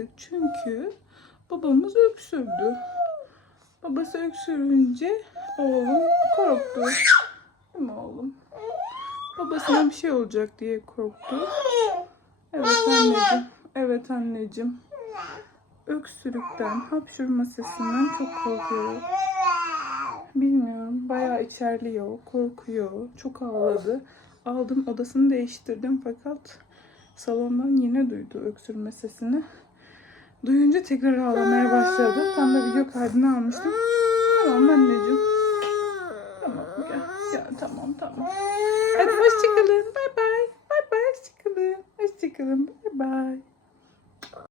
değiştirdik. Çünkü babamız öksürdü. Babası öksürünce oğlum korktu. Değil mi oğlum? Babasına bir şey olacak diye korktu. Evet anneciğim. Evet anneciğim. Öksürükten, hapşırma sesinden çok korkuyor. Bilmiyorum. Bayağı içerliyor. Korkuyor. Çok ağladı. Aldım, odasını değiştirdim fakat salondan yine duydu öksürme sesini. Duyunca tekrar ağlamaya başladı. Tam da video kaydını almıştım. Tamam anneciğim. Tamam gel. Gel tamam. Hadi hoşçakalın. Bay bay. Bay bay hoşçakalın. Hoşçakalın. Bay bay.